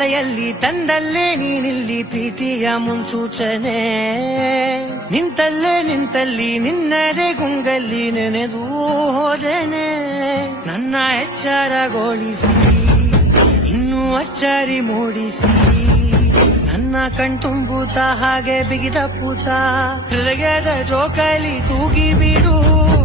ಮಳೆಯಲ್ಲಿ ತಂದಲ್ಲೇ ನೀನಿಲ್ಲಿ ಪ್ರೀತಿಯ ಮುನ್ಸೂಚನೆ ನಿಂತಲ್ಲಿ ನಿನ್ನದೇ ಗುಂಗಲ್ಲಿ ನೆನೆದು ಹೋದೆನೆ ನನ್ನ ಎಚ್ಚರಗೊಳಿಸಿ ಇನ್ನೂ ಅಚ್ಚರಿ ಮೂಡಿಸಿ ನನ್ನ ಕಣ್ತುಂಬುತ್ತ ಹಾಗೆ ಬಿಗಿದ ಪೂತ ಹೃದಯದ ಜೋಕಾಲಿ ತೂಗಿ ಬಿಡು